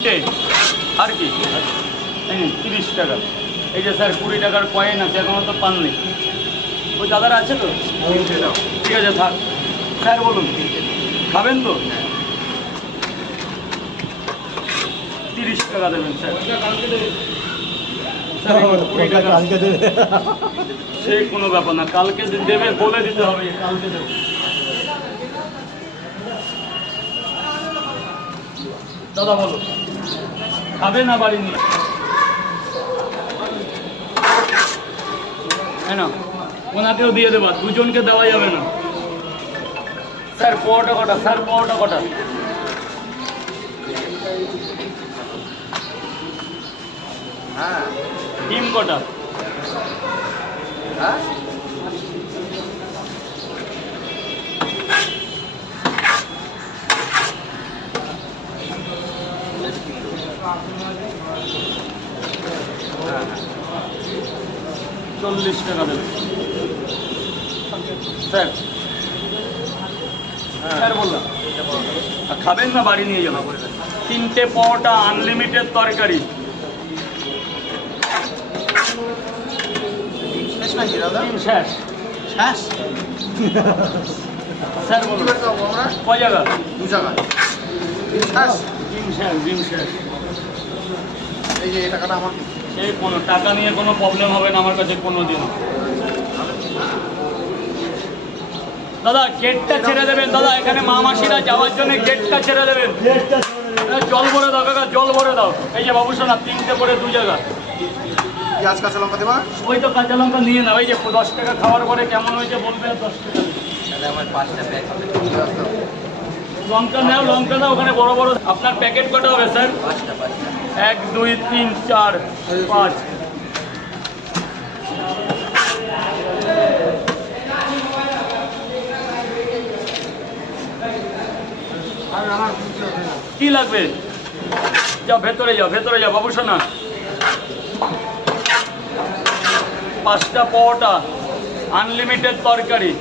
আর কি 30 টাকা। এই যে স্যার 20 টাকার কয়েন আছে, এখনো তো পাননি। ওই দাদার আছে তো? ঠিক আছে থাক। স্যার বলুন খাবেন তো? 30 টাকা দেবেন স্যার। কালকে দেবে। সে কোনো ব্যাপার না, কালকে দেবে বলে দিতে হবে কালকে দেবে। দাদা বলো খাবে না বাড়ি নিয়ে? হ্যাঁ না, ওনাকেও দিয়ে দেবা, দুজনকে দেওয়া যাবে না। স্যার পরোটা কটা? স্যার পরোটা কটা? হ্যাঁ ডিম কটা? হ্যাঁ চল্লিশ টাকা দেবে স্যার। স্যার বললাম খাবেন না বাড়ি নিয়ে যাবো? 3টে পরোটা, আনলিমিটেড তরকারি। ডিম শেষ। স্যার বলুন কয় জায়গা? 2 টাকা ডিম শেষ, ডিম শেষ। এই যে এই টাকাটা আমার। সে কোনো টাকা নিয়ে কোনো প্রবলেম হবে না আমার কাছে কোনো দিন। দাদা গেটটা ছেড়ে দেবেন দাদা, এখানে মা মাসিরা যাওয়ার জন্য গেটটা ছেড়ে দেবেন। জল ভরে দাও কাকা, জল ভরে দাও। এই যে বাবু শোনা 3টে করে 2 জায়গা। পেঁয়াজ কাঁচা লঙ্কা দেবা? ওই তো কাঁচা লঙ্কা নিয়ে না, ওই যে 10 টাকা খাওয়ার পরে কেমন হয়েছে বলবে। 10 টাকা আমার 5টা প্যাক হবে। লঙ্কা নাও, লঙ্কা দাও ওখানে বড় বড়। আপনার প্যাকেট কটা হবে স্যার? 5টা 1 2 3 4 5। কি লাগবে? যাও ভেতরে যাও, ভেতরে যাও বাবু শোনা। 5টা পরোটা, আনলিমিটেড তরকারি।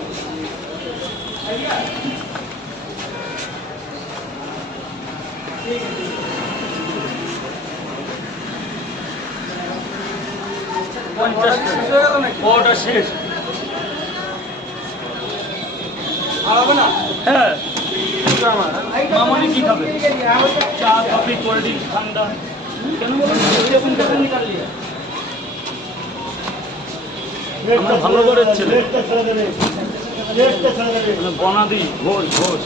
পরোটা শেষ। আর হবে না? হ্যাঁ মামনি কি খাবে? চা, কফি, কোল্ড ড্রিঙ্কস, ঠান্ডা। কেন বলুন? আমরা ভালো করে ছেলে বনাদি ঘোষ ঘোষ।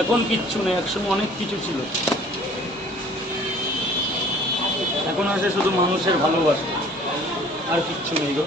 এখন কিচ্ছু নেই, একসময় অনেক কিছু ছিল। এখন আসে শুধু মানুষের ভালোবাসা, আর কিচ্ছু নেই গো।